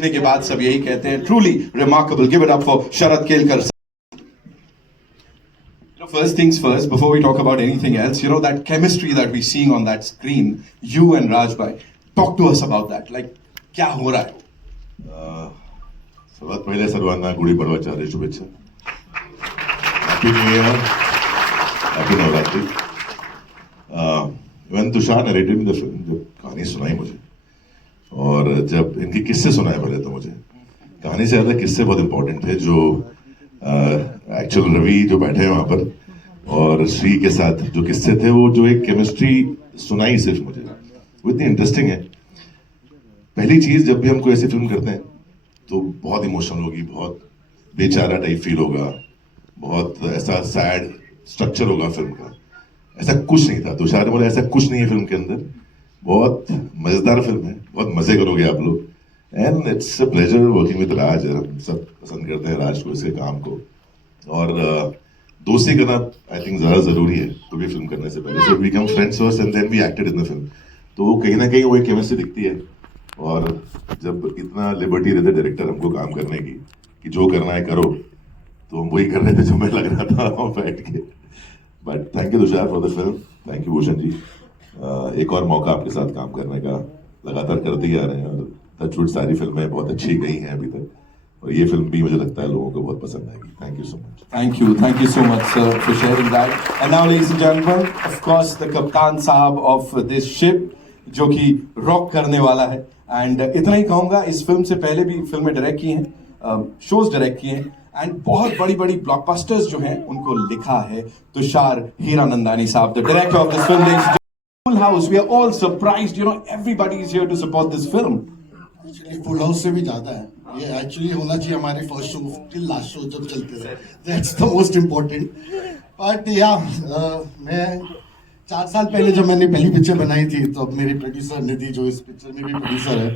देखने के बाद सब यही कहते हैं, truly remarkable. Give it up for Sharad Kelkar. First things first, before we talk about anything else, you know that chemistry that we're seeing on that screen, you and Raj bhai, talk to us about that. Like, क्या हो रहा है? सर्वात पहिले सर्वांना गुढी पाडवाच्या हार्दिक शुभेच्छा. Happy new year, happy Navratri. When Tushar narrated the film, जब कहानी सुनाई मुझे और जब इनके किस्से सुनाए पहले तो मुझे कहानी से ज्यादा किस्से बहुत इंपॉर्टेंट थे. जो एक्चुअल रवि जो बैठे हैं वहां पर और श्री के साथ जो किस्से थे, वो जो एक केमिस्ट्री सुनाई सिर्फ मुझे, वो इतनी इंटरेस्टिंग है. पहली चीज, जब भी हम कोई ऐसी फिल्म करते हैं तो बहुत इमोशनल होगी, बहुत बेचारा टाइप फील होगा, बहुत ऐसा सैड स्ट्रक्चर होगा फिल्म का. ऐसा कुछ नहीं था. तुषार ने बोला ऐसा कुछ नहीं है फिल्म के अंदर. बहुत मजेदार फिल्म है, बहुत मजे करोगे आप लोग. And it's a pleasure working with Raj. हम सब पसंद करते हैं राज को, इसके काम को. और दोस्ती करना आई थिंक ज्यादा जरूरी है कोई भी फिल्म करने से पहले. So we become friends first and then we acted in the film. तो कहीं ना कहीं वो एक केमिस्ट्री दिखती है. और जब इतना लिबर्टी देते डायरेक्टर हमको काम करने की कि जो करना है करो, तो हम वही कर रहे थे जो मैं लग रहा था वहाँ बैठ के. But thank you Tushar for the film. Thank you Bhushan ji. एक और मौका आपके साथ काम करने का लगातार करते ही आ रहे हैं. और टचवुड सारी फिल्में बहुत अच्छी गई हैं अभी तक, और ये फिल्म भी मुझे लगता है लोगों को बहुत पसंद आएगी. Thank you so much. Thank you so much, sir, for sharing that. And now, ladies and gentlemen, of course, the Kaptan Saab of this ship, जो कि रॉक करने वाला है. एंड इतना ही कहूंगा, इस फिल्म से पहले भी फिल्में डायरेक्ट की हैं, शोज डायरेक्ट किए हैं, एंड बहुत बड़ी बड़ी ब्लॉकबस्टर्स जो हैं उनको लिखा है तुषार हीरानंदानी साहब, the director of this film. Full house, we are all surprised, you know, everybody is here to support this film. Actually full house से भी ज्यादा है. ये एक्चुअली होना चाहिए हमारे first show till last show जब चलते रहे. That's the most important. But yeah मैं 4 साल पहले जब मैंने पहली पिक्चर बनाई थी, तो अब मेरी प्रोड्यूसर निधि, जो इस पिक्चर में भी प्रोड्यूसर है,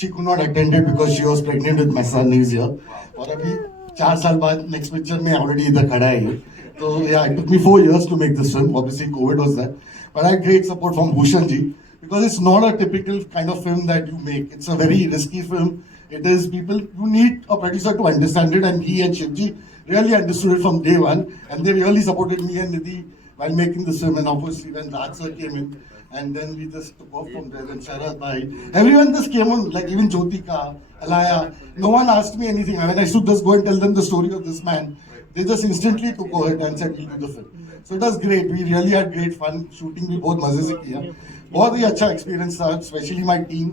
she could not attended because she was pregnant with my son is here. और अभी 4 साल बाद नेक्स्ट पिक्चर में ऑलरेडी इधर खड़ा है. तो yeah it took me 4 years to make this film. Obviously Covid was that, but I great support from Bhushan ji, because it's not a typical kind of film that you make. It's a very risky film. It is people, you need a producer to understand it, and he and Shivji really understood it from day one, and they really supported me and Nidhi while making this film. And obviously when Raj sir came in, and then we just took off from there. And Sharad bhai, everyone just came on, like even Jyotika, Alaya, no one asked me anything. When I should just go and tell them the story of this man, they just instantly took over it and said we'll do the film. So it was great. We really had great fun. Shooting भी बहुत मजे से किया. बहुत ही अच्छा experience था. Specially my team,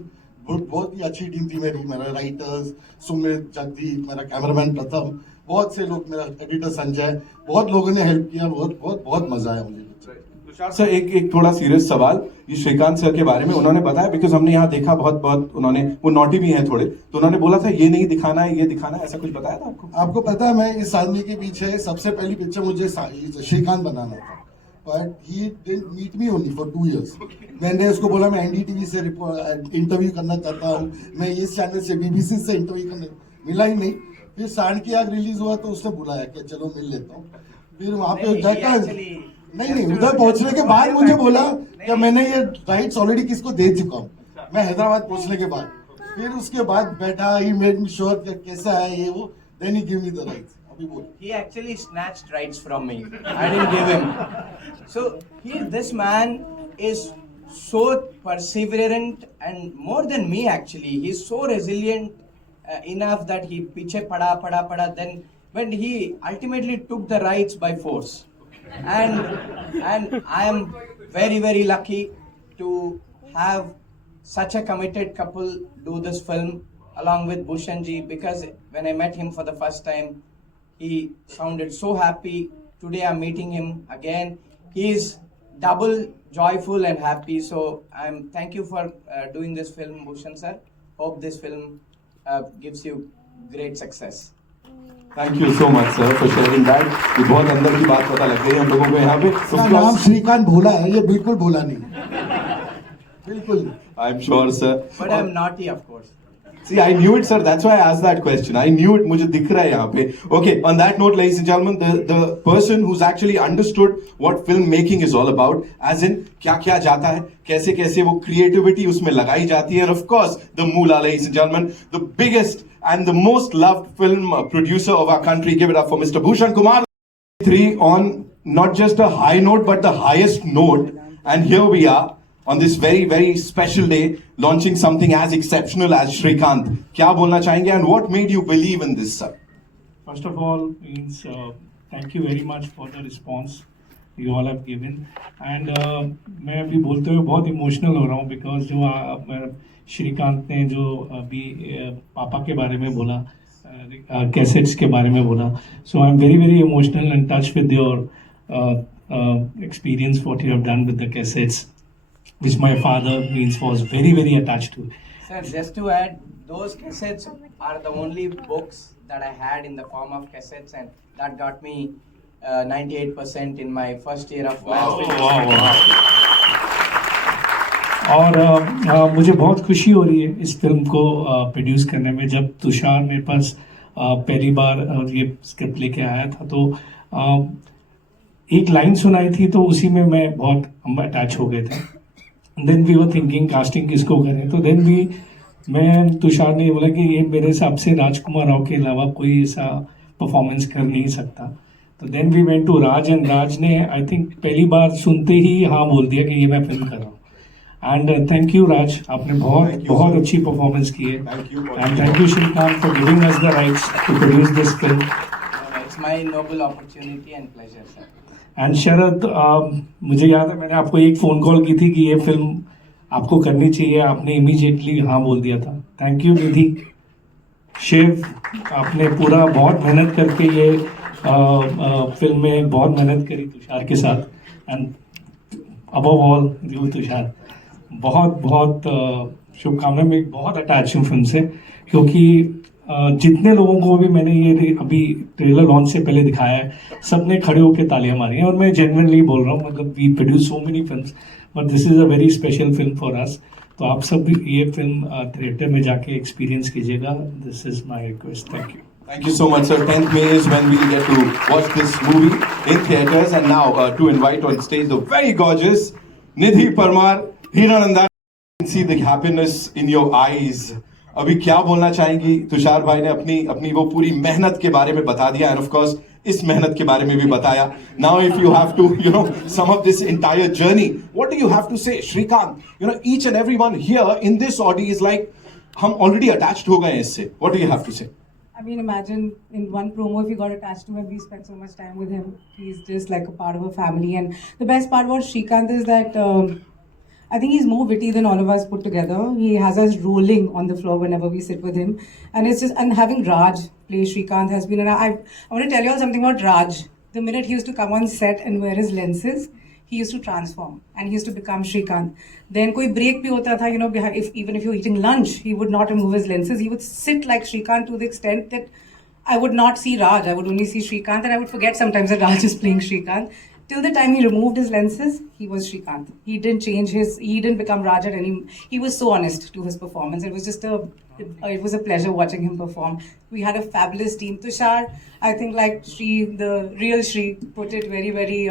बहुत ही अच्छी टीम थी मेरी. मेरा राइटर्स सुमित, जगदीप, मेरा कैमरामैन प्रथम, बहुत से लोग, मेरा एडिटर संजय, बहुत लोगों ने हेल्प किया. बहुत बहुत बहुत मजा आया मुझे. तुषार सर, एक थोड़ा सीरियस सवाल, ये श्रीकांत सर के बारे में उन्होंने बताया, बिकॉज हमने यहाँ देखा बहुत उन्होंने, वो नॉटी भी हैं थोड़े, तो उन्होंने बोला था ये नहीं दिखाना है, ये दिखाना है, ऐसा कुछ बताया था आपको? आपको पता है, मैं इस आदमी के पीछे सबसे पहली पिक्चर मुझे श्रीकांत बनाना था. But he didn't meet me only for 2 years. मैंने उसको बोला मैं एनडीटीवी से इंटरव्यू करना चाहता हूँ, मैं इस चैनल से बीबीसी से इंटरव्यू करने, मिला ही नहीं. फिर सांड की आग रिलीज हुआ तो उसने बुलाया कि चलो मिल लेता हूँ. फिर वहाँ पे जाता नहीं उधर पहुँचने के बाद मुझे बोला कि मैंने ये राइट्स ऑलरेडी किसको दे चुका हूँ. मैं हैदराबाद पहुँचने के बाद, फिर उसके बाद बैठा, ही मेड मी श्योर कैसा है ये वो, then he give me the rights. He actually snatched rights from me. I didn't give him. So this man is so perseverant, and more than me actually. He's so resilient enough that he piche pada. Then when he ultimately took the rights by force, and I am very very lucky to have such a committed couple do this film along with Bhushan ji, because when I met him for the first time, he sounded so happy. Today I'm meeting him again. He is double joyful and happy. So thank you for doing this film, Bhushan sir. Hope this film gives you great success. Thank you so much sir for sharing that. ये बहुत अंदर की बात पता लग गई हम लोगों को यहाँ पे. इसका नाम श्रीकांत भोला है, ये बिल्कुल भोला नहीं. बिल्कुल. I'm sure sir. But I'm naughty of course. See, I knew it, sir. That's why I asked that question. I knew it. मुझे दिख रहा है यहाँ पे. Okay, on that note, ladies and gentlemen, the person who's actually understood what filmmaking is all about, as in क्या क्या जाता है, कैसे कैसे वो creativity उसमें लगाई जाती है, and of course, the moolah, ladies and gentlemen, the biggest and the most loved film producer of our country. Give it up for Mr. Bhushan Kumar. 3 on not just a high note, but the highest note, and here we are. On this very, very special day, launching something as exceptional as Shrikant. क्या बोलना चाहेंगे and what made you believe in this, sir? First of all, thank you very much for the response you all have given. And मैं अभी बोलते हुए बहुत emotional हो रहा हूँ because जो श्रीकांत ने जो अभी पापा के बारे में बोला, कैसेट्स के बारे में बोला, so I'm very, very emotional and touched with your experience, what you have done with the cassettes, which my father was very, very attached to. Sir, just to add, those cassettes are the only books that I had in the form of cassettes, and that got me 98% in my first year of maths. और मुझे बहुत खुशी हो रही है इस film को produce करने में. जब तुषार मेरे पास पहली बार ये स्क्रिप्ट लेके आया था तो एक लाइन सुनाई थी तो उसी में मैं बहुत हम अटैच हो गए थे. Then we were thinking casting किसको करें, तो देन मैं तुषार ने बोला कि ये मेरे हिसाब से राजकुमार राव के अलावा कोई ऐसा परफॉर्मेंस कर नहीं सकता. तो then we went to Raj and Raj ने आई थिंक पहली बार सुनते ही हाँ बोल दिया कि ये मैं फिल्म कर रहा हूँ. एंड थैंक यू राज, आपने बहुत अच्छी परफॉर्मेंस की है. And thank you Shrikant for giving us the rights to produce this film. It's my noble opportunity and pleasure, sir. And Sharad, मुझे याद है मैंने आपको एक फ़ोन कॉल की थी कि ये फिल्म आपको करनी चाहिए, आपने इमीडिएटली हाँ बोल दिया था. थैंक यू निधि. शिव, आपने पूरा बहुत मेहनत करके ये फिल्म में बहुत मेहनत करी तुषार के साथ. And above all you Tushar, बहुत शुभकामनाएं. मैं बहुत अटैच हूँ फिल्म से क्योंकि जितने लोगों को भी मैंने ये अभी ट्रेलर लॉन्च से पहले दिखाया है, सबने खड़े होकर तालियां मारी हैं. और मैं जेन्युइनली बोल रहा हूँ, मतलब we produce so many films but this is a very special film for us. तो आप सब भी ये फिल्म थिएटर में जाके एक्सपीरियंस कीजिएगा. This is my request. Thank you. Thank you so much, sir. 10th May is when we get to watch this movie in theaters. And now to invite on stage the very gorgeous Nidhi Parmar, Hiranandan. You can see the happiness in your eyes. अभी क्या बोलना चाहेंगी? तुषार भाई ने अपनी वो पूरी मेहनत के बारे में बता दिया, and of course इस मेहनत के बारे में भी बताया. Now if you have to, sum up this entire journey, what do you have to say? Shrikant, each and everyone here in this audience is like, हम already attached हो गए हैं इससे. What do you have to say? I mean, imagine in one promo if you got attached to him, we spent so much time with him. He's just like a part of a family. And the best part about Shrikant is that I think he's more witty than all of us put together. He has us rolling on the floor whenever we sit with him. And having Raj play Shrikant has been, and I want to tell you all something about Raj. The minute he used to come on set and wear his lenses, he used to transform and he used to become Shrikant. Then koi break bhi hota tha, even if you're eating lunch, he would not remove his lenses. He would sit like Shrikant to the extent that I would not see Raj. I would only see Shrikant, and I would forget sometimes that Raj is playing Shrikant. Till the time he removed his lenses, he was Shrikant. He didn't change he didn't become Raj at he was so honest to his performance. It was just it was a pleasure watching him perform. We had a fabulous team. Tushar, I think like the real Shri put it very, very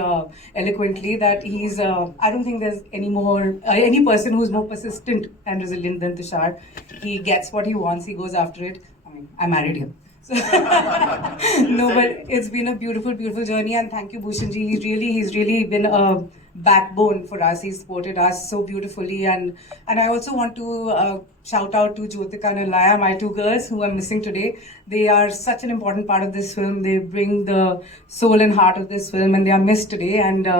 eloquently that he's, I don't think there's any person who's more persistent and resilient than Tushar. He gets what he wants, he goes after it. I mean, I married him. So no, but it's been a beautiful, beautiful journey, and thank you, Bhushanji. He's really been a backbone for us. He's supported us so beautifully, and I also want to shout out to Jyotika and Alaya, my two girls who I'm missing today. They are such an important part of this film. They bring the soul and heart of this film, and they are missed today. And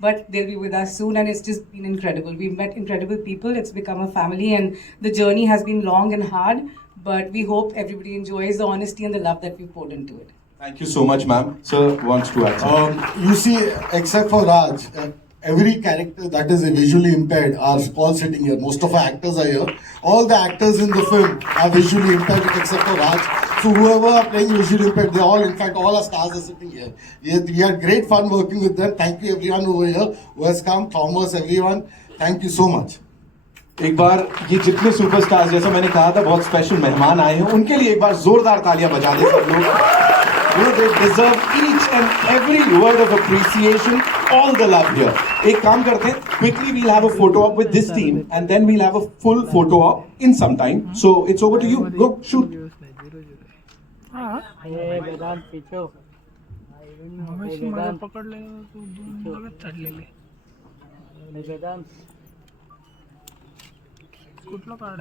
but they'll be with us soon, and it's just been incredible. We've met incredible people. It's become a family, and the journey has been long and hard. But we hope everybody enjoys the honesty and the love that we poured into it. Thank you so much, ma'am. Sir wants to add. You see, except for Raj, every character that is visually impaired are all sitting here. Most of our actors are here. All the actors in the film are visually impaired except for Raj. So whoever are playing visually impaired, they all, in fact, all our stars are sitting here. We had great fun working with them. Thank you everyone over here who has come, Thomas, everyone. Thank you so much. एक बार ये जितने superstars, जैसा मैंने कहा था, बहुत special मेहमान आए हैं, उनके लिए एक बार जोरदार तालियां बजा दें सब लोग. You know, they deserve each and every word of appreciation, all the love here. एक काम करते हैं, quickly we'll have a photo op with this team and then we'll have a full photo op in some time. So it's over to you. Go, shoot. पकड़ लेगा तो चढ़ ले कुठलं card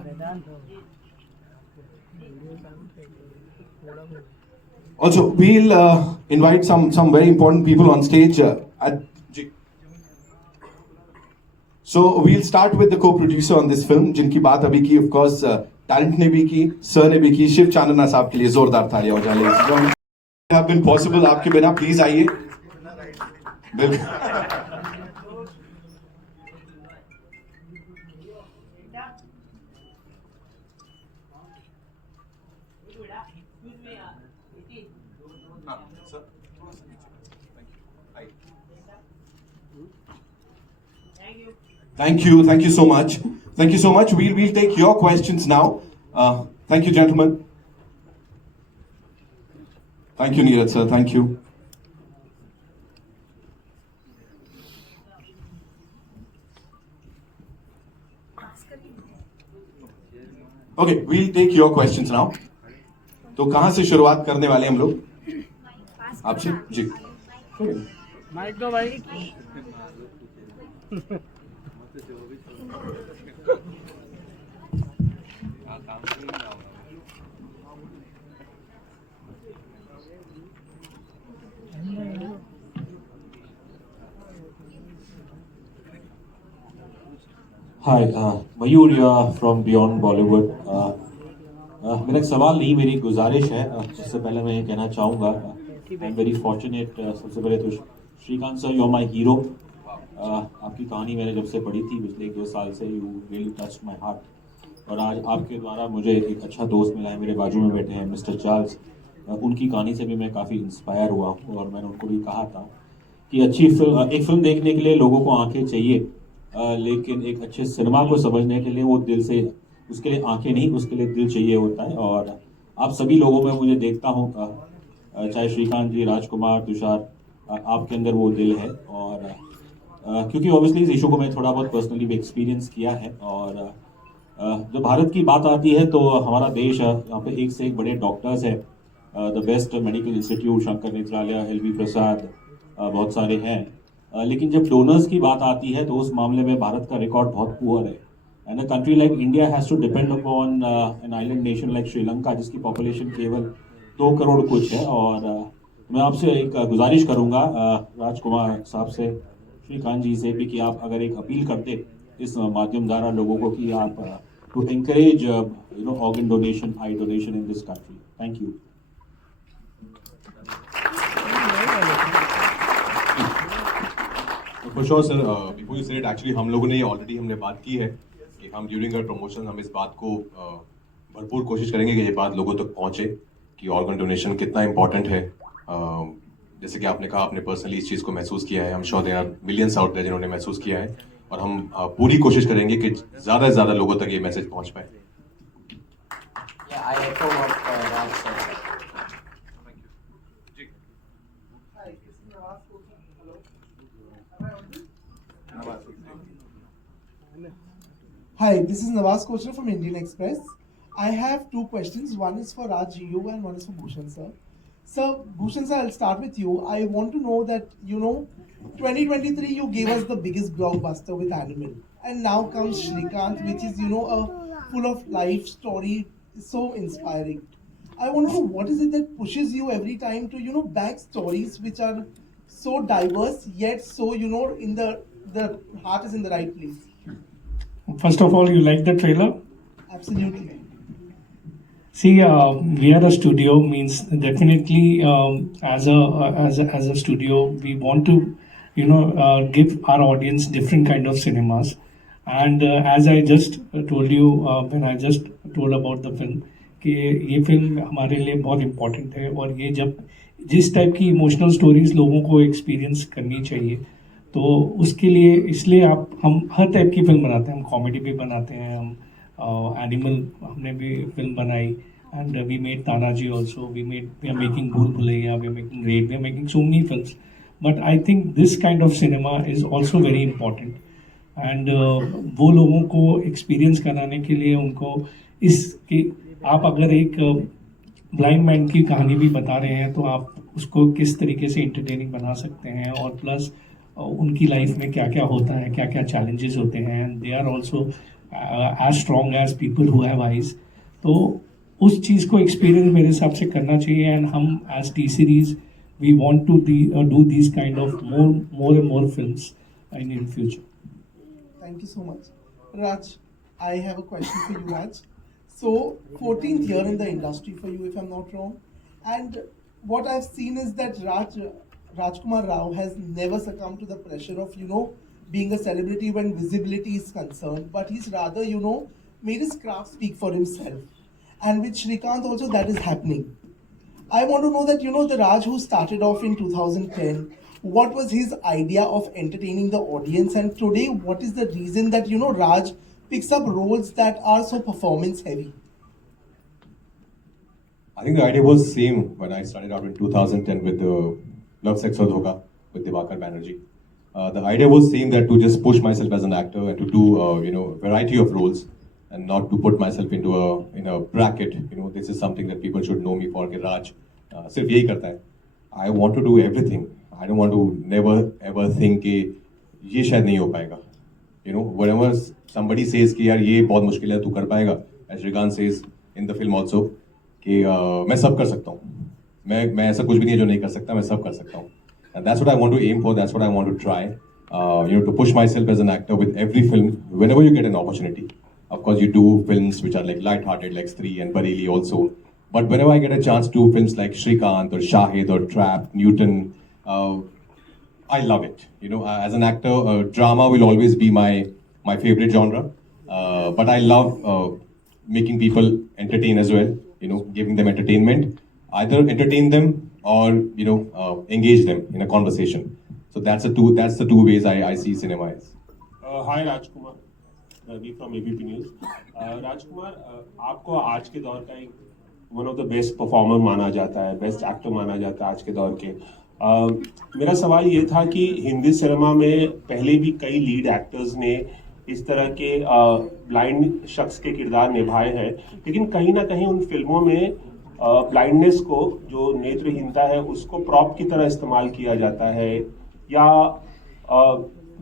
Also, we'll invite some very important people on stage. So we'll start with the co-producer on this film, जिनकी बात अभी की, of course, talent ने भी की, sir ने भी की. शिव चांदना साहब के लिए जोरदार तालियां हो जाए. Have been possible आपके बिना, प्लीज आइए. बिल्कुल. Thank you so much. Thank you so much. We'll take your questions now. Thank you, gentlemen. Thank you, Neeraj sir. Thank you. Okay, we'll take your questions now. तो कहां से शुरुआत करने वाले हम लोग? आपसे जी. माइक दो भाई. Hi, Mayur from Beyond Bollywood. मेरा एक सवाल नहीं, मेरी गुजारिश है. उससे पहले मैं ये कहना चाहूँगा, I'm very fortunate. सबसे पहले तो Shrikant sir, you're my hero. आपकी कहानी मैंने जब से पढ़ी थी पिछले 1-2 साल से, you really touched my heart. और आज आपके द्वारा मुझे एक अच्छा दोस्त मिला है, मेरे बाजू में बैठे हैं मिस्टर चार्ल्स. उनकी कहानी से भी मैं काफ़ी इंस्पायर हुआ हूँ और मैंने उनको भी कहा था कि एक फिल्म देखने के लिए लोगों को आंखें चाहिए, लेकिन एक अच्छे सिनेमा को समझने के लिए वो दिल से, उसके लिए आंखें नहीं, उसके लिए दिल चाहिए होता है. और आप सभी लोगों में मुझे देखता हूँ, चाहे श्रीकांत जी, राजकुमार, तुषार, आपके अंदर वो दिल है. और क्योंकि ऑब्वियसली इस इशू को मैं थोड़ा बहुत पर्सनली भी एक्सपीरियंस किया है. और जब भारत की बात आती है तो हमारा देश, यहाँ पे एक से एक बड़े डॉक्टर्स हैं, the best medical institute, Shankar Nethralaya, LV Prasad, बहुत सारे हैं. लेकिन जब डोनर्स की बात आती है तो उस मामले में भारत का रिकॉर्ड बहुत पुअर है. And a country like India has to depend upon an island nation like Sri Lanka, जिसकी पॉपुलेशन केवल 2 करोड़ कुछ है. और मैं आपसे एक गुजारिश करूंगा, राजकुमार साहब से, श्रीकांत जी से भी, कि आप अगर एक अपील करते इस माध्यम द्वारा लोगों को कि आप to encourage organ donation, eye donation in this country. Thank you. For sure sir, before you said it, actually हम लोगों ने ऑलरेडी हमने बात की है कि हम ड्यूरिंग आवर प्रमोशन हम इस बात को भरपूर कोशिश करेंगे कि ये बात लोगों तक पहुंचे कि ऑर्गन डोनेशन कितना इम्पोर्टेंट है. जैसे कि आपने कहा, आपने पर्सनली इस चीज़ को महसूस किया है. हम sure there are millions out there जिन्होंने महसूस किया है, और हम पूरी कोशिश करेंगे कि ज़्यादा से ज़्यादा लोगों तक ये मैसेज पहुंच पाए. Yeah, I echo what Raj said. Hi, this is Nawaz Kochar from Indian Express. I have 2 questions. One is for Raj, you, and one is for Bhushan sir. So, Bhushan sir, I'll start with you. I want to know that, 2023 you gave us the biggest blockbuster with Animal. And now comes Shrikant, which is, a full of life story, so inspiring. I want to know, what is it that pushes you every time to, back stories which are so diverse, yet so, in the heart is in the right place. First of all, you like the trailer? Absolutely. See, we are a studio, means definitely as a studio, we want to, give our audience different kind of cinemas. And as I just told you, when I just told about the film, कि ये film हमारे लिए बहुत important है, और ये जब जिस टाइप की इमोशनल स्टोरीज लोगों को एक्सपीरियंस करनी चाहिए, तो उसके लिए इसलिए हम हर टाइप की फिल्म बनाते हैं, हम कॉमेडी भी बनाते हैं, हम एनिमल हमने भी फिल्म बनाई, and we made Tanaji also, we are making Bhool Bhulaiyaa, we are making Raid, we are making so many films, but I think this kind of cinema is also very important, and वो लोगों को एक्सपीरियंस कराने के लिए उनको इसकी, आप अगर एक ब्लाइंड मैन की कहानी भी बता रहे हैं तो आप उसको किस तरीके से इंटरटेनिंग बना सकते हैं, और प्लस उनकी लाइफ में क्या क्या होता है, क्या क्या चैलेंजेस होते हैं, and they are also as strong as people who have eyes, तो उस चीज़ को एक्सपीरियंस मेरे हिसाब से करना चाहिए, एंड हम as T series we want to do this kind of more and more films in future. Thank you so much. Raj, I have a question for you, Raj. So, 14th year in the industry for you, if I'm not wrong. And what I've seen is that Rajkumar Rao has never succumbed to the pressure of, being a celebrity when visibility is concerned, but he's rather, made his craft speak for himself. And with Shrikant also that is happening. I want to know that, the Raj who started off in 2010, what was his idea of entertaining the audience, and today what is the reason that Raj picks up roles that are so performance heavy? I think the idea was same when I started out in 2010 with Love, Sex or Dhoka with Divakar Banerjee. The idea was same, that to just push myself as an actor and to do variety of roles and not to put myself into a bracket. This is something that people should know me for. कि Raj सिर्फ यही करता है. I want to do everything. I don't want to never ever think कि ये शायद नहीं हो पाएगा. Whenever somebody says कि यार ये बहुत मुश्किल है, तू कर पाएगा, as Shrikant says in the film also कि मैं सब कर सकता हूँ. मैं ऐसा कुछ भी नहीं है जो नहीं कर सकता, मैं सब कर सकता हूँ. And that's what I want to aim for. That's what I want to try. To push myself as an actor with every film whenever you get an opportunity. Of course, you do films which are like light-hearted, like Stree and Bareilly also. But whenever I get a chance to do films like Shrikant or Shahid or Trap, Newton, I love it. As an actor, drama will always be my favorite genre. But I love making people entertain as well. Giving them entertainment, either entertain them or engage them in a conversation. So that's the two ways I see cinema is. Hi Rajkumar, Ravi from ABP News. Rajkumar, आपको आज के दौर का एक one of the best performer माना जाता है, best actor माना जाता है आज के दौर के. मेरा सवाल ये था कि हिंदी सिनेमा में पहले भी कई लीड एक्टर्स ने इस तरह के ब्लाइंड शख्स के किरदार निभाए हैं, लेकिन कहीं ना कहीं उन फिल्मों में ब्लाइंडनेस को, जो नेत्रहीनता है, उसको प्रॉप की तरह इस्तेमाल किया जाता है, या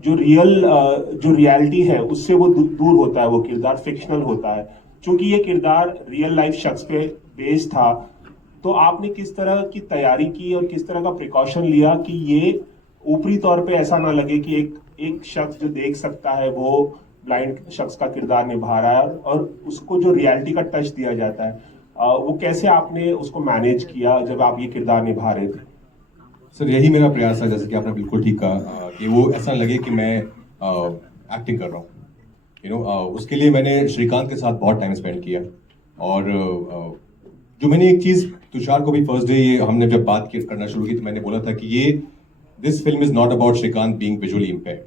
जो रियलिटी है उससे वो दूर होता है, वो किरदार फिक्शनल होता है. चूंकि ये किरदार रियल लाइफ शख्स पे बेस्ड था, तो आपने किस तरह की तैयारी की और किस तरह का प्रिकॉशन लिया कि ये ऊपरी तौर पे ऐसा ना लगे कि एक शख्स जो देख सकता है वो ब्लाइंड शख्स का किरदार निभा रहा है, और उसको जो रियलिटी का टच दिया जाता है, वो कैसे आपने उसको मैनेज किया जब आप ये किरदार निभा रहे थे? सर, यही मेरा प्रयास है, जैसे कि आपने बिल्कुल ठीक कहा, कि वो ऐसा लगे कि मैं एक्टिंग कर रहा हूँ. उसके लिए मैंने श्रीकांत के साथ बहुत टाइम स्पेंड किया. और जो मैंने एक चीज़ तुषार को भी फर्स्ट डे ये हमने जब बात करना शुरू की तो मैंने बोला था कि this film is not about Srikanth being visually impaired.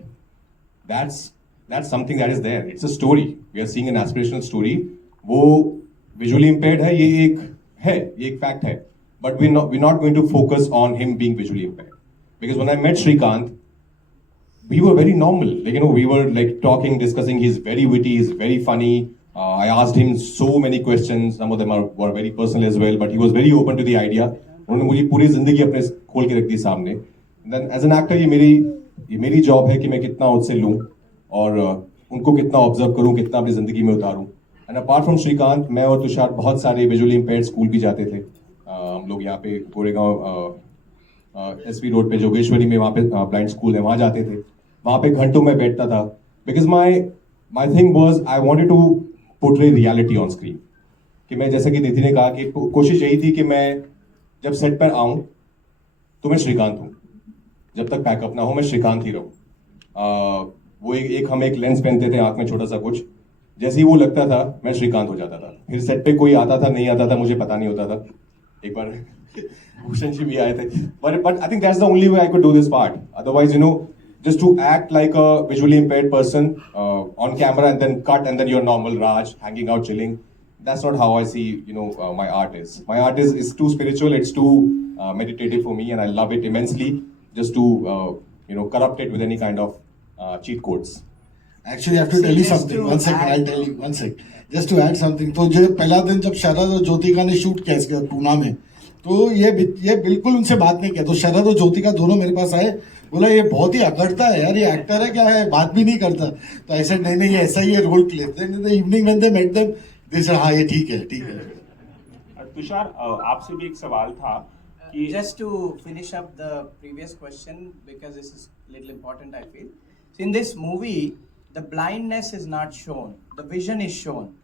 That's something that is there. It's a story. We are seeing an aspirational story. वो विजुअली इम्पेयर्ड है, ये एक फैक्ट है. But we're not going to focus on him being visually impaired, because when I met Shrikant, we were very normal. We were like talking, discussing. He's very witty, he's very funny. I asked him so many questions. Some of them were very personal as well, but he was very open to the idea. उन्होंने मुझे पूरी जिंदगी अपने खोल के रख दी सामने. Then as an actor, ये मेरी जॉब है कि मैं कितना उससे लूँ और उनको कितना ऑब्जर्व करूँ, कितना अपनी जिंदगी में उतारूँ. एंड अपार्ट फ्रॉम श्रीकांत, मैं और तुषार बहुत सारे विजुअली इम्पेयर्ड स्कूल भी जाते थे. हम लोग यहाँ पे गोरेगांव एसवी रोड पे जोगेश्वरी में वहाँ पे ब्लाइंड स्कूल है, वहाँ जाते थे. वहाँ पे घंटों में बैठता था, because my thing was I wanted to portray reality on screen. कि मैं, जैसे कि निधि ने कहा, कि कोशिश यही थी कि मैं जब सेट पर आऊँ तो मैं श्रीकांत हूँ, जब तक पैकअप ना हो मैं श्रीकांत ही रहूँ. वो हम एक लेंस पहनते थे आँख में छोटा सा कुछ, जैसे ही वो लगता था मैं श्रीकांत हो जाता था. फिर सेट पे कोई आता था नहीं आता था मुझे पता नहीं होता था. एक बार भूषण जी भी आए थे, but I think that's the only way I could do this part. Otherwise just to act like a visually impaired person on camera and then cut and then you're normal Raj hanging out chilling. That's not how I see, my art is. My art is too spiritual, it's too meditative for me, and I love it immensely. Just to, corrupt it with any kind of cheat codes. Actually, I have to tell you something. One second, I'll tell you. One sec. Just to add something. तो जो पहला दिन जब शरद और ज्योतिका ने shoot किया इसके पूना में, तो ये बिल्कुल उनसे बात नहीं किया. तो शरद और ज्योतिका दोनों मेरे पास आए, बोला ये बहुत ही अकड़ता है यार, ये एक्टर है क्या है, बात भी नहीं करता. तो ऐसे नहीं ऐसा ही है role play. Then the evening when they met them, they said हाँ ये ठीक है. तुषार, आपसे भी एक सवाल था कि just to finish up the previous question, because this is a little important, I feel. So in this movie, the blindness is not shown, the vision is shown.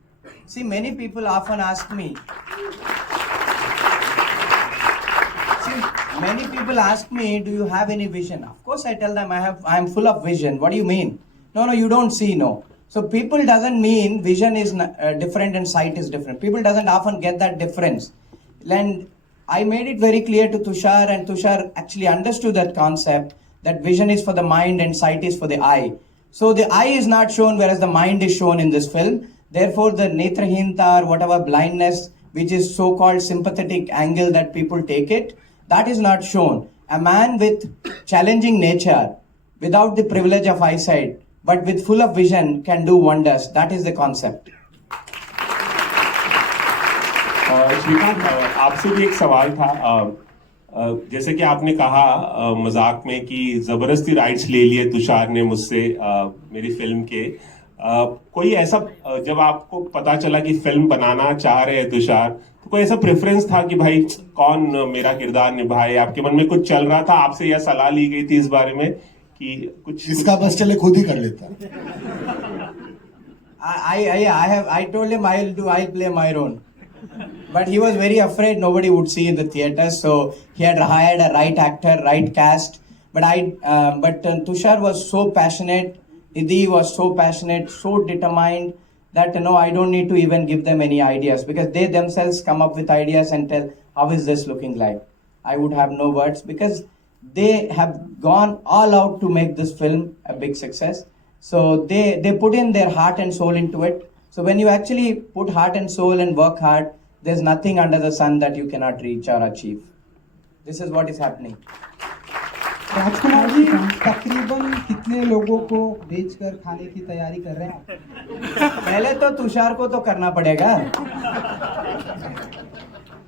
See, many people often ask me, do you have any vision? Of course I tell them I am full of vision. What do you mean? No, you don't see, no. So people doesn't mean vision is different and sight is different. People doesn't often get that difference. And I made it very clear to Tushar, and Tushar actually understood that concept, that vision is for the mind and sight is for the eye. So the eye is not shown, whereas the mind is shown in this film. Therefore, the netrahinta or whatever blindness, which is so-called sympathetic angle that people take it, that is not shown. A man with challenging nature, without the privilege of eyesight, but with full of vision, can do wonders. That is the concept. Shrikant, आपसे भी एक सवाल था. जैसे कि आपने कहा मजाक में कि जबरदस्ती राइट्स ले लिए तुषार ने मुझसे मेरी फिल्म के. कोई ऐसा, जब आपको पता चला कि फिल्म बनाना चाह रहे हैं तुषार, तो कोई ऐसा प्रेफरेंस था कि भाई कौन मेरा किरदार निभाए? आपके मन में कुछ चल रहा था? आपसे यह सलाह ली गई थी इस बारे में कि कुछ इसका बस चले खुद ही कर लेता. I told him I'll play my role. But he was very afraid nobody would see in the theater, so he had hired a right actor, right cast. But Tushar was so passionate, Nidhi was so passionate, so determined that I don't need to even give them any ideas, because they themselves come up with ideas and tell, how is this looking like? I would have no words, because they have gone all out to make this film a big success. So they put in their heart and soul into it. So when you actually put heart and soul and work hard, there's nothing under the sun that you cannot reach or achieve. This is what is happening. Rajkumar ji, तकरीबन कितने लोगों को बेचकर खाने की तैयारी कर रहे हैं? पहले तो तुषार को तो करना पड़ेगा.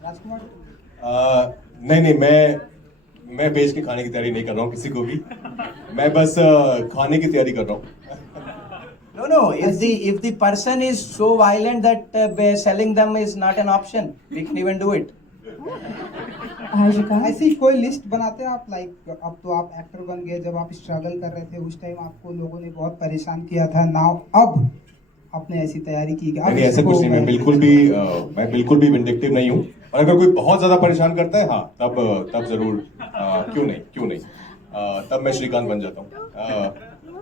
राजकुमार, नहीं, मैं बेच के खाने की तैयारी नहीं कर रहा हूँ किसी को भी. मैं बस खाने की तैयारी कर रहा हूँ. No. If the person is so violent that selling them is not an option, we can even do it. ऐसी कोई लिस्ट बनाते हैं आप? लाइक अब तो आप एक्टर बन गए, जब आप स्ट्रगल कर रहे थे उस टाइम आपको लोगों ने बहुत परेशान किया था. नाउ अब आपने ऐसी तैयारी की? नहीं, ऐसा कुछ नहीं. मैं बिल्कुल भी विंडिक्टिव नहीं हूँ. और अगर कोई बहुत ज्यादा परेशान करता है, हाँ, तब जरूर क्यों नहीं तब मैं श्रीकांत बन जाता हूँ.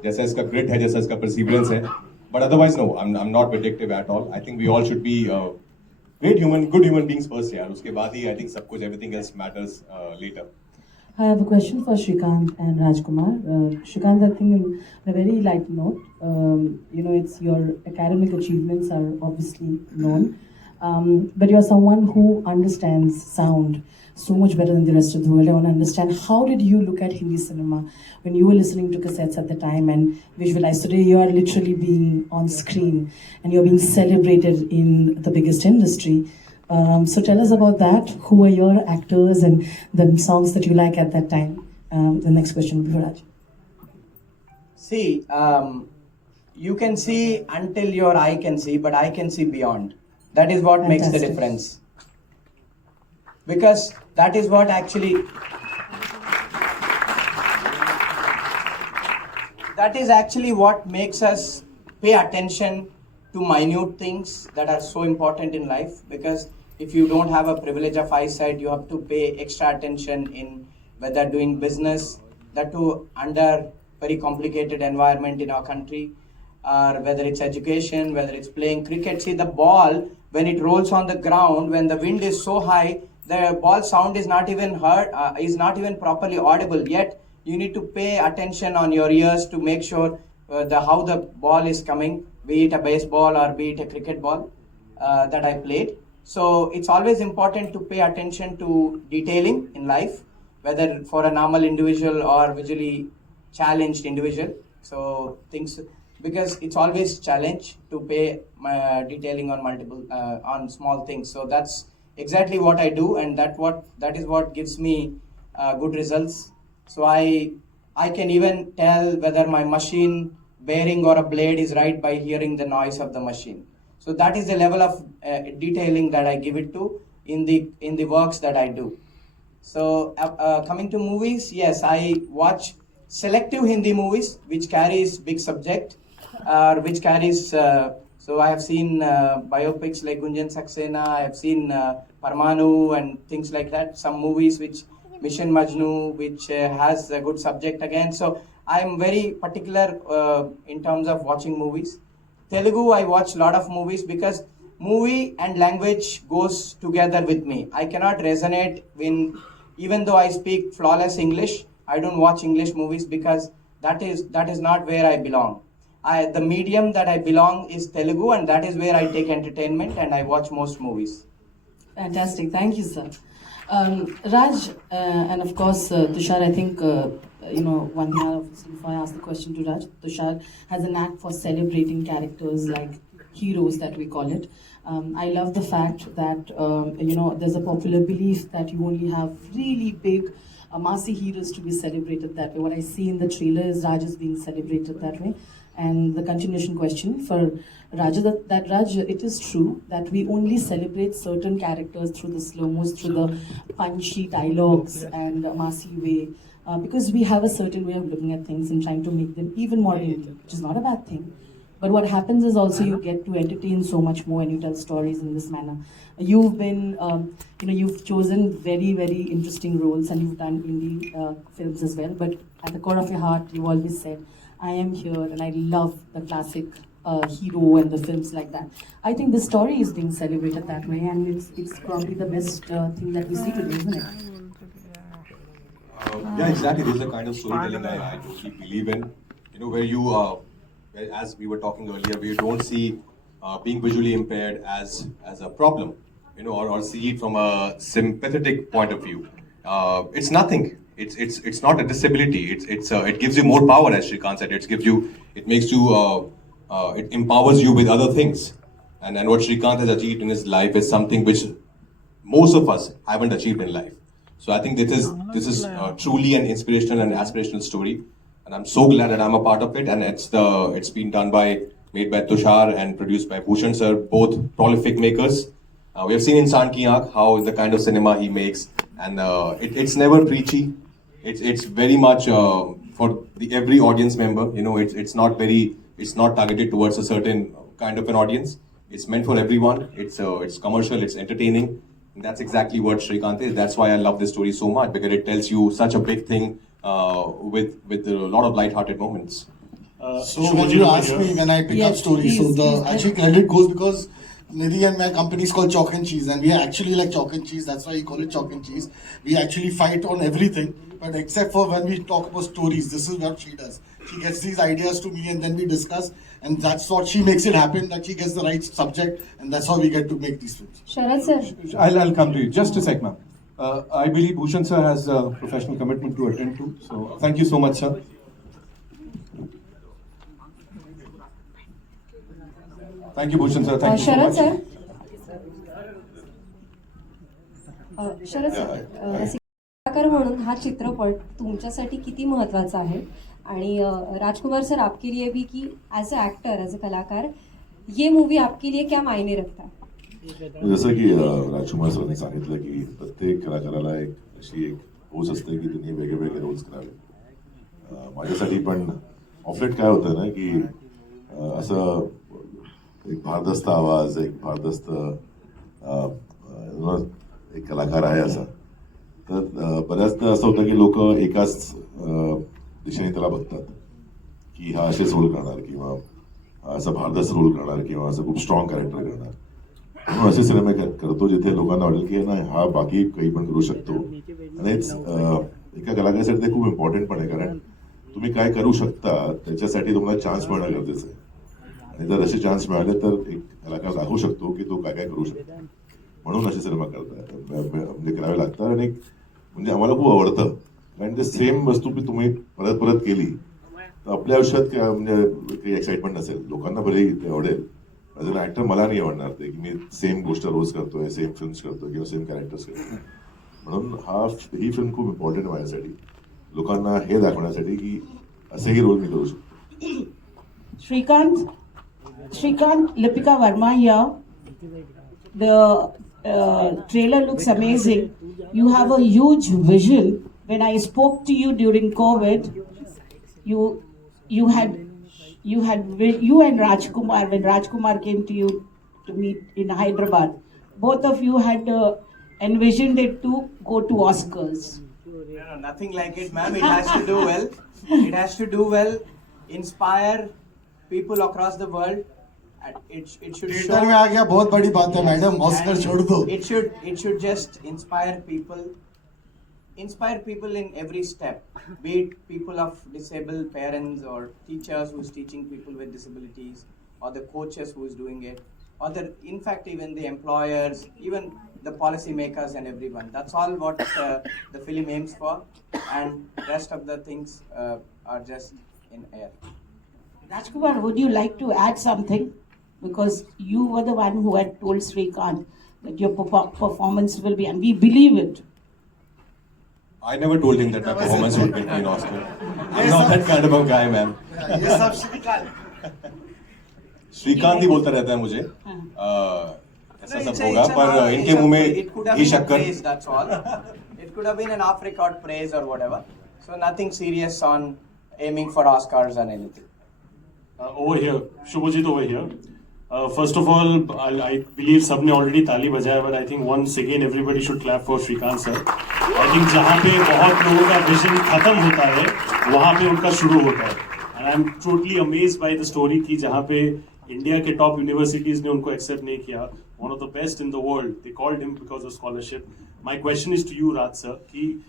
जैसा इसका ग्रिट है, जैसा इसका परसिवरेंस है. But otherwise, no, I'm not vindictive at all. I think we all should be good human beings first, यार. उसके बाद ही I think सब कुछ, everything else matters later. I have a question for Shrikant and Rajkumar. Shrikant, I think on a very light note, it's your academic achievements are obviously known, but you're someone who understands sound so much better than the rest of the world. I want to understand, how did you look at Hindi cinema when you were listening to cassettes at the time and visualize? Today you are literally being on screen and you're being celebrated in the biggest industry. So tell us about that. Who were your actors and the songs that you like at that time? The next question will be for Raj. See, you can see until your eye can see, but I can see beyond. That is what makes the difference. Because that is what actually what makes us pay attention to minute things that are so important in life. Because if you don't have a privilege of eyesight, you have to pay extra attention in whether doing business, that too under very complicated environment in our country, or whether it's education, whether it's playing cricket. See, the ball, when it rolls on the ground, when the wind is so high, the ball sound is not even heard, is not even properly audible. Yet you need to pay attention on your ears to make sure how the ball is coming, be it a baseball or be it a cricket ball that I played. So it's always important to pay attention to detailing in life, whether for a normal individual or visually challenged individual. So things, because it's always challenge to pay detailing on multiple on small things. So that's exactly what I do, and that is what gives me good results. So I can even tell whether my machine bearing or a blade is right by hearing the noise of the machine. So that is the level of detailing that I give it to in the works that I do. So coming to movies, yes, I watch selective Hindi movies which carries big subject, which carries. So I have seen biopics like Gunjan Saxena. I have seen Parmanu and things like that. Some movies which Mission Majnu, which has a good subject again. So I am very particular in terms of watching movies. Telugu, I watch a lot of movies because movie and language goes together with me. I cannot resonate even though I speak flawless English, I don't watch English movies because that is not where I belong. The medium that I belong is Telugu, and that is where I take entertainment and I watch most movies. Fantastic. Thank you, sir. Raj, and of course, Tushar, I think, one thing obviously before I ask the question to Raj, Tushar has a knack for celebrating characters like heroes that we call it. I love the fact that, there's a popular belief that you only have really big, massy heroes to be celebrated that way. What I see in the trailer is Raj is being celebrated that way. And the continuation question for Raj, that Raj, it is true that we only celebrate certain characters through the slow-mos, through the punchy dialogues and massy way, because we have a certain way of looking at things and trying to make them even more real, which is not a bad thing. But what happens is also you get to entertain so much more when you tell stories in this manner. You've been, you've chosen very, very interesting roles and you've done indie films as well. But at the core of your heart, you always said, I am here and I love the classic hero and the films like that. I think the story is being celebrated that way, and it's probably the best thing that we see today, isn't it? Yeah, exactly. This is the kind of storytelling I totally believe in. Where you, as we were talking earlier, where you don't see being visually impaired as a problem, or see it from a sympathetic point of view. It's nothing. It's not a disability. It gives you more power, as Shrikant said. It empowers you with other things. And what Shrikant has achieved in his life is something which most of us haven't achieved in life. So I think this is truly an inspirational and aspirational story, and I'm so glad that I'm a part of it. And it's been made by Tushar and produced by Bhushan sir, both prolific makers. We have seen in SABKI AANKHEIN how the kind of cinema he makes, and it's never preachy. It's very much for every audience member. It's not targeted towards a certain kind of an audience. It's meant for everyone. It's commercial. It's entertaining. And that's exactly what Shrikant is. That's why I love this story so much, because it tells you such a big thing with a lot of light-hearted moments. So when you ask me when I pick up stories, so the actually credit goes because Nidhi and my company is called Chalk and Cheese, and we are actually like chalk and cheese. That's why we call it Chalk and Cheese. We actually fight on everything, but except for when we talk about stories, this is what she does. She gets these ideas to me, and then we discuss, and that's what she makes it happen. That she gets the right subject, and that's how we get to make these films. Sharad sir, I'll come to you. Just a sec, ma'am. I believe Bhushan sir has a professional commitment to attend to. So thank you so much, sir. Thank you, Bhushan sir. Thank you so Sharad much. sir. Sharad sir, कलाकार म्हणून हा चित्रपट तुमच्यासाठी किती महत्त्वाचा आहे आणि राजकुमार sir आपके लिए भी कि as a actor as a कलाकार ये मूवी आपके लिए क्या मायने रखता है? जसं की राजकुमार सरांनी सांगितलं की प्रत्येक कलाकाराला अशी एक पोच असते की त्यांनी वेगवेगळे रोल्स करावे. माझ्यासाठी पण ऑफलेट काय होतं ना की असं एक भारदस्त आवाज, एक भारदस्त एक कलाकार आहे असा, तर बऱ्याचदा असं होतं की लोक एकाच दिशेने त्याला बघतात की हा असेच रोल करणार किंवा असा भारदस्त रोल करणार किंवा असं खूप स्ट्रॉंग कॅरेक्टर करणार. म्हणून असे सिनेमे करतो जिथे लोकांना वाटेल की नाही हा बाकी काही पण करू शकतो. आणि एका कलाकारासाठी ते खूप इम्पॉर्टंट पण आहे, कारण तुम्ही काय करू शकता त्याच्यासाठी तुम्हाला चान्स मिळणं गरजेचं आहे. आणि जर असे चान्स मिळाले तर एक कलाकार दाखवू शकतो की तो काय काय करू शकतो. म्हणून असे सिनेमा म्हणजे करावे लागतात. आणि म्हणजे आम्हाला खूप आवडतं, कारण ते सेम वस्तू तुम्ही परत परत केली तर आपल्या आयुष्यात काय म्हणजे काही एक्साइटमेंट नसेल. लोकांना भले ते आवडेल, ॲज अन ऍक्टर मला नाही आवडणार ते की मी सेम गोष्ट रोज करतोय, सेम फिल्म्स करतोय किंवा सेम कॅरेक्टर्स करतोय. म्हणून ही फिल्म खूप इम्पॉर्टंट आहे माझ्यासाठी, लोकांना हे दाखवण्यासाठी की असेही रोल मी करू शकतो. Shrikant, Lipika Verma here. The trailer looks amazing. You have a huge vision. When I spoke to you during COVID, you and Rajkumar, when Rajkumar came to you to meet in Hyderabad, both of you had envisioned it to go to Oscars. No, nothing like it, ma'am. It has to do well. It has to do well, inspire people across the world. It should show. Theatre में आ गया, बहुत बड़ी बात है madam, Oscar छोड़ दो. It should just inspire people in every step, be it people of disabled parents or teachers who's teaching people with disabilities, or the coaches who's doing it, or in fact even the employers, even the policy makers and everyone. That's all what the film aims for, and rest of the things are just in air. Rajkumar, would you like to add something? Because you were the one who had told Shrikant that your performance will be, and we believe it. I never told him that my performance would win an Oscar. I'm not that kind of a guy, man. ये सब श्रीकांत. श्रीकांत ही बोलता रहता है मुझे ऐसा सब होगा, पर इनके मुंह में ही शक्कर. That's all. It could have been an off-record praise or whatever. So nothing serious on aiming for Oscars or anything. Over here, Shubhajit over here. First of all, I believe सबने already ताली बजाया, but I think once again everybody should clap for Shrikant sir. I think जहाँ पे बहुत लोगों का vision खत्म होता है, वहाँ पे उनका शुरू होता है. And I'm totally amazed by the story कि जहाँ पे इंडिया के top universities ने उनको accept नहीं किया, one of the best in the world, they called him because of scholarship. My question is to you, Raj sir, कि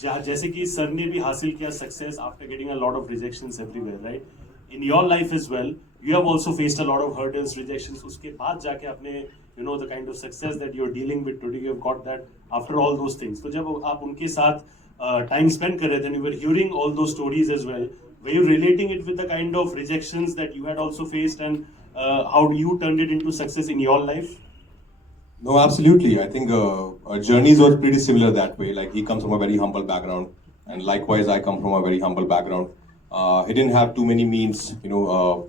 जैसे कि सर ने भी हासिल किया success after getting a lot of rejections everywhere, right? In your life as well, you have also faced a lot of hurdles, rejections. उसके बाद जाके आपने, you know, the kind of success that you're dealing with today, you have got that after all those things. तो जब आप उनके साथ time spend कर रहे थे, and you were hearing all those stories as well, were you relating it with the kind of rejections that you had also faced, and how you turned it into success in your life? No, absolutely. I think our journeys were pretty similar that way. Like, he comes from a very humble background, and likewise I come from a very humble background. He didn't have too many means, you know,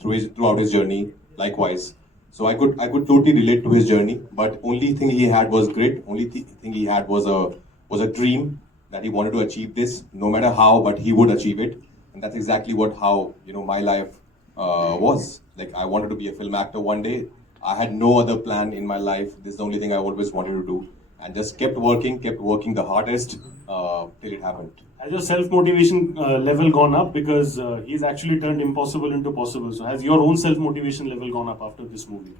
throughout his journey. Likewise, so I could totally relate to his journey. But only thing he had was grit. Only thing he had was a dream that he wanted to achieve this, no matter how, but he would achieve it. And that's exactly how you know my life was. Like, I wanted to be a film actor one day. I had no other plan in my life. This is the only thing I always wanted to do, and just kept working the hardest till it happened. Has your self-motivation level gone up? Because he's actually turned impossible into possible. So has your own self-motivation level gone up after this movie?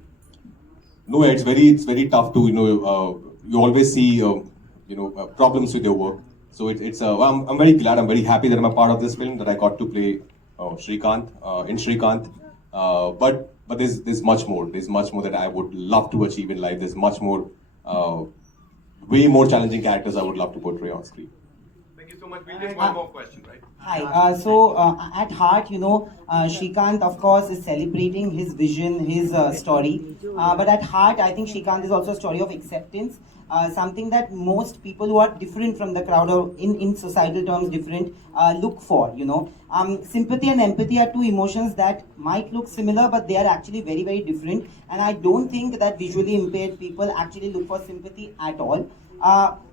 No, it's very tough to, you know, you always see problems with your work. So I'm very glad, I'm very happy that I'm a part of this film, that I got to play Shrikant in Shrikant. But there's much more. There's much more that I would love to achieve in life. There's much more, way more challenging characters I would love to portray on screen. Thank you so much. We'll take one more question, right? Hi. So at heart, you know, Shrikant, of course, is celebrating his vision, his story. But at heart, I think Shrikant is also a story of acceptance. Something that most people who are different from the crowd, or in societal terms different, look for, you know. Sympathy and empathy are two emotions that might look similar, but they are actually very, very different. And I don't think that visually impaired people actually look for sympathy at all.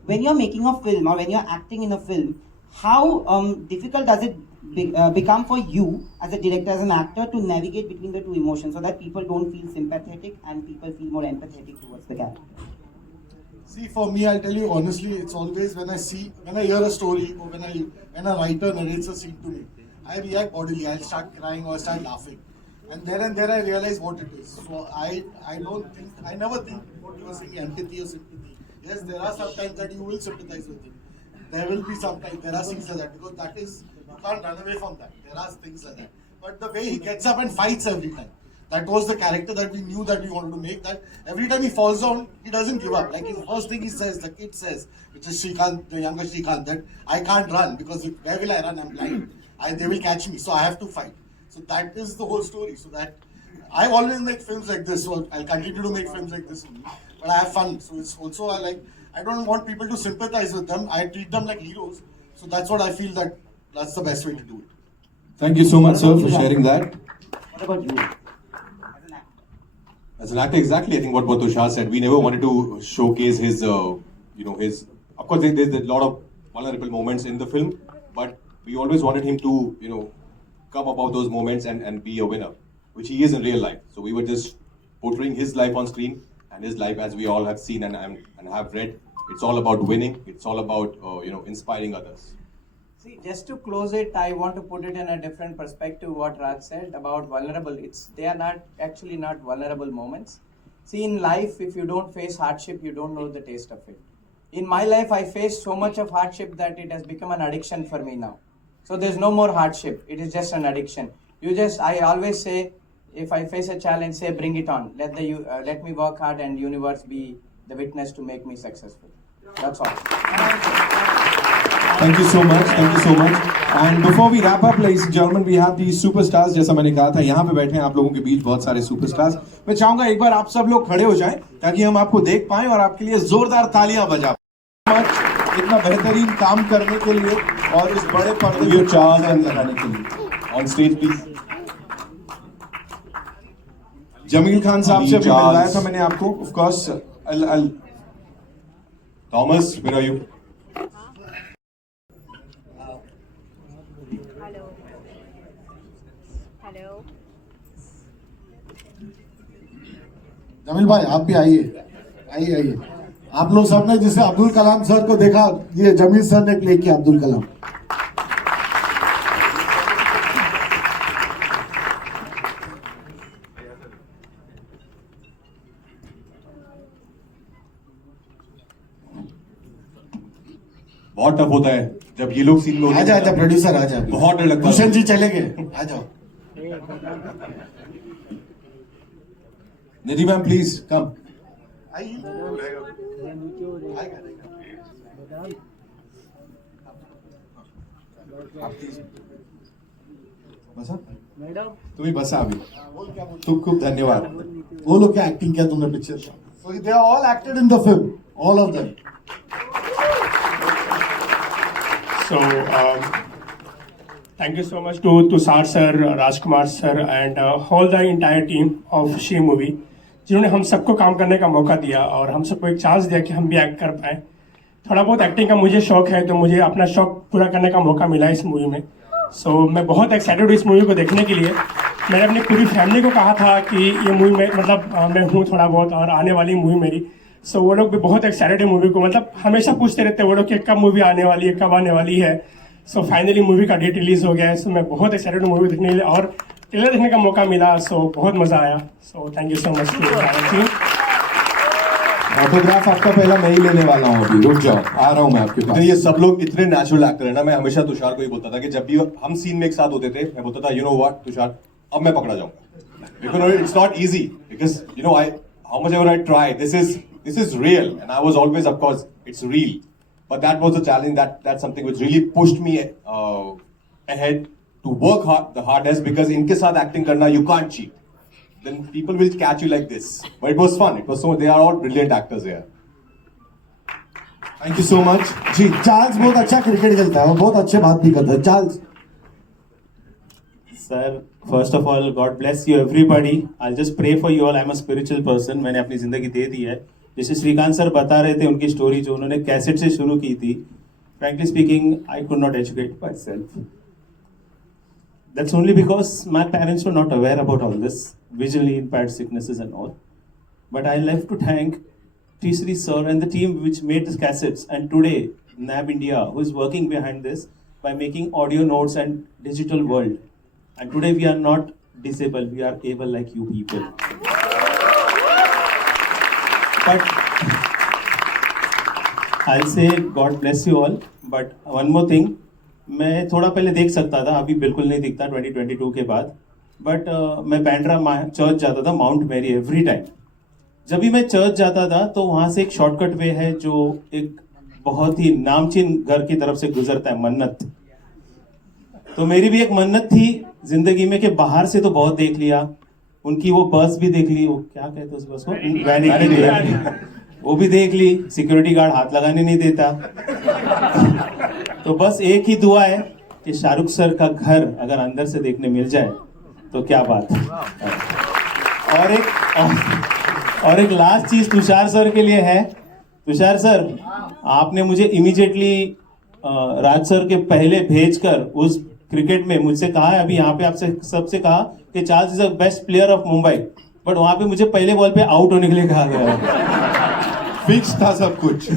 When you're making a film, or when you're acting in a film, how difficult does it become for you as a director, as an actor, to navigate between the two emotions so that people don't feel sympathetic and people feel more empathetic towards the character? See, for me, I'll tell you honestly, it's always when I hear a story, or when a writer narrates a scene to me, I react bodily. I'll start crying or start laughing, and there I realize what it is. So I never think what you are saying, empathy or sympathy. Yes, there are some times that you will sympathize with him, there will be some time, there are things like that, because that is, you can't run away from that. There are things like that. But the way he gets up and fights every time, that was the character that we knew that we wanted to make, that every time he falls down, he doesn't give up. Like his first thing he says, the kid says, which is Shrikant, the younger Shrikant, that I can't run because where will I run? I'm blind. They will catch me, so I have to fight. So that is the whole story. So that I always make films like this, so I'll continue to make films like this only. But I have fun. So it's also I don't want people to sympathize with them. I treat them like heroes. So that's what I feel that's the best way to do it. Thank you so much, sir, for sharing that. What about you? As an actor, exactly, I think what Tushar said, we never wanted to showcase his, of course, there's a lot of vulnerable moments in the film, but we always wanted him to, come about those moments and be a winner, which he is in real life. So we were just portraying his life on screen, and his life, as we all have seen and have read, it's all about winning. It's all about, inspiring others. See, just to close it, I want to put it in a different perspective. What Raj said about vulnerable, they are not vulnerable moments. See, in life, if you don't face hardship, you don't know the taste of it. In my life, I faced so much of hardship that it has become an addiction for me now. So there's no more hardship. It is just an addiction. I always say, if I face a challenge, say, bring it on. Let me work hard and universe be the witness to make me successful. That's all. Thank you so much. Thank you so much. And before we wrap up, ladies and gentlemen, we have these superstars. जैसा मैंने कहा था, यहाँ पे बैठे हैं आप लोगों के बीच बहुत सारे superstars. मैं चाहूँगा एक बार आप सब लोग खड़े हो जाएं ताकि हम आपको देख पाएं और आपके लिए जोरदार तालियां बजा पाएं. इतना बेहतरीन काम करने के लिए और इस बड़े पर्दे पे चार रन लगाने के लिए. On stage, please. Jameel Khan साहब से भी मिलवाया था मैंने आपको. Of course, Thomas, where are you? Hello Jameel भाई, आप भी आइए. आप लोग सबने जिसे अब्दुल कलाम सर को देखा, ये जमील सर ने प्ले किया अब्दुल कलाम. बहुत टफ होता है जब ये लोग सीन में होते हैं. आजा प्रोड्यूसर आजा. बहुत डर लगता है. भूषण जी चले गए, आ जाओ. निधि मैम, प्लीज कम. तुम्ही बसा अभी. खूप खूप धन्यवाद. वो लोग क्या एक्टिंग किया तुमने picture. So they are all acted in the film, all of them. So, thank you so much to Tushar sir, Rajkumar sir, and whole the entire team of She movie, जिन्होंने हम सबको काम करने का मौका दिया और हम सबको एक चांस दिया कि हम भी एक्ट कर पाए. थोड़ा बहुत एक्टिंग का मुझे शौक है, तो मुझे अपना शौक पूरा करने का मौका मिला इस मूवी में. सो मैं बहुत एक्साइटेड हूँ इस मूवी को देखने के लिए. मैंने अपनी पूरी फैमिली को कहा था कि ये मूवी में मैं हूँ थोड़ा बहुत और आने वाली मूवी मेरी. सो वो लोग भी बहुत एक्साइटेड है मूवी को. हमेशा पूछते रहते हैं वो लोग कि कब मूवी आने वाली है, कब आने वाली है. सो फाइनली मूवी का डेट रिलीज हो गया है. सो मैं बहुत एक्साइटेड हूँ मूवी देखने के लिए और ट्रेलर देखने का मौका मिला. सो बहुत मजा आया. So thank you so much too. Autograph आपका पहला मैं ही लेने वाला हूँ. अभी रुक जाओ, आ रहा हूँ मैं आपके पास. ये सब लोग इतने नेचुरल एक्टर है ना. मैं हमेशा तुषार को ही बोलता था कि जब भी हम सीन में एक साथ होते थे, मैं बोलता था, यू नो व्हाट तुषार, अब मैं पकड़ा जाऊंगा. Because it's not easy. Because how much ever I try, this is real, and I was always, of course, it's real. But that was a challenge. That's something which really pushed me ahead to work hard, the hardest. Because इनके साथ acting करना, you can't cheat. Then people will catch you like this. But it was fun. It was so. They are all brilliant actors here. Thank you so much. जी, Charles बहुत अच्छा cricket खेलता है और बहुत अच्छे बात भी करता है. Charles. Sir, first of all, God bless you everybody. I'll just pray for you all. I'm a spiritual person. मैंने अपनी जिंदगी दे दी है. जैसे श्रीकांत सर बता रहे थे उनकी स्टोरी जो उन्होंने कैसेट से शुरू की थी. Frankly speaking, I could not educate myself. That's only because my parents were not aware about all this, visually impaired sicknesses and all. But I love to thank T3 sir and the team which made these cassettes. And today, NAB India, who is working behind this by making audio notes and digital world. And today we are not disabled, we are able like you people. But I'll say God bless you all. But one more thing, मैं थोड़ा पहले देख सकता था, अभी बिल्कुल नहीं दिखता 2022 के बाद. बट मैं बैंड्रा चर्च जाता था माउंट मैरी एवरी टाइम. जब भी मैं चर्च जाता था तो वहाँ से एक शॉर्टकट वे है जो एक बहुत ही नामचीन घर की तरफ से गुजरता है, मन्नत. तो मेरी भी एक मन्नत थी जिंदगी में कि बाहर से तो बहुत देख लिया, उनकी वो बस भी देख ली, वो क्या कहते हैं उस बस को, वैनिटी, वो भी देख ली, सिक्योरिटी गार्ड हाथ लगाने नहीं देता. तो बस एक ही दुआ है कि शाहरुख सर का घर अगर अंदर से देखने मिल जाए तो क्या बात है. और एक लास्ट चीज तुषार सर के लिए है. तुषार सर, आपने मुझे इमीडिएटली राज सर के पहले भेजकर उस क्रिकेट में मुझसे कहा है, अभी यहाँ पे आपसे सबसे कहा कि Charles is the best player of Mumbai, but वहां पे मुझे पहले बॉल पे आउट होने के लिए कहा गया. फिक्स था सब कुछ,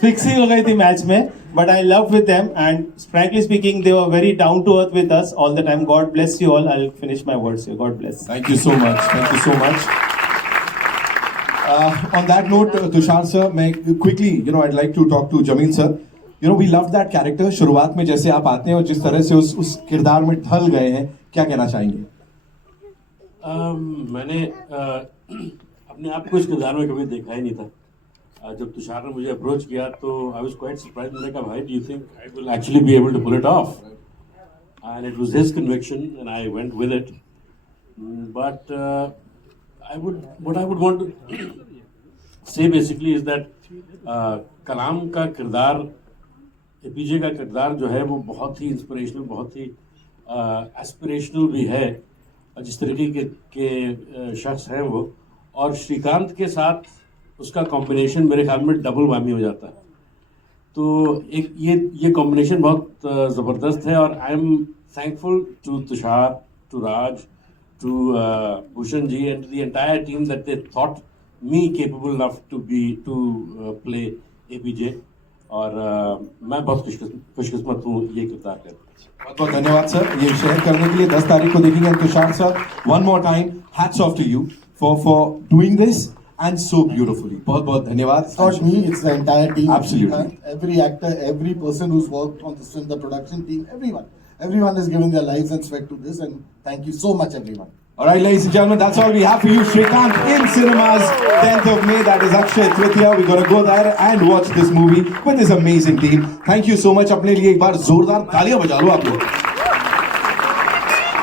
फिक्सिंग हो गई थी मैच में. But I love with them and frankly speaking they were very down to earth with us all the time. God bless you all. I will finish my words here. God bless. Thank you so much. Thank you so much. On that note, Tushar sir, मैं quickly, I'd like to talk to Jamil sir. We love that character. शुरुआत में जैसे आप आते हैं और जिस तरह से उस किरदार में ढल गए हैं, क्या कहना चाहेंगे? मैंने अपने आप को इस किरदार में कभी देखा ही नहीं था. जब तुषार ने मुझे अप्रोच किया तो आई वाज क्वाइट सरप्राइज. मैंने कहा, भाई, do you think I will actually be able to pull it off? And it was his conviction and I went with it. But what I would want to say basically is that Kalam का किरदार, APJ का किरदार जो है वो बहुत ही inspirational, बहुत ही aspirational भी है, जिस तरीके के शख्स हैं वो. और श्रीकांत के साथ उसका कॉम्बिनेशन मेरे ख्याल में डबल वामी हो जाता है. तो एक ये कॉम्बिनेशन बहुत ज़बरदस्त है. और I am thankful to Tushar, to Raj, to Bhushan ji and the entire team that they thought me capable enough to play APJ. और मैं बहुत खुशकिस्मत हूँ ये किरदार कर. बहुत बहुत धन्यवाद सर ये शेयर करने के लिए. 10 तारीख को देखेंगे. Tushar sir, one more time hats off to you for doing this and so beautifully. बहुत बहुत धन्यवाद. It's not me, it's the entire team. Absolutely. Every actor, every person who's worked on this film, the production team, everyone has given their lives and sweat to this, and thank you so much, everyone. All right, ladies and gentlemen, that's all we have for you. Shrikant in cinemas, 10th of May. That is Akshay Tritiya. We're going to go there and watch this movie with this amazing team. Thank you so much. अपने लिए एक बार जोरदार तालियां बजा लो आप लोग.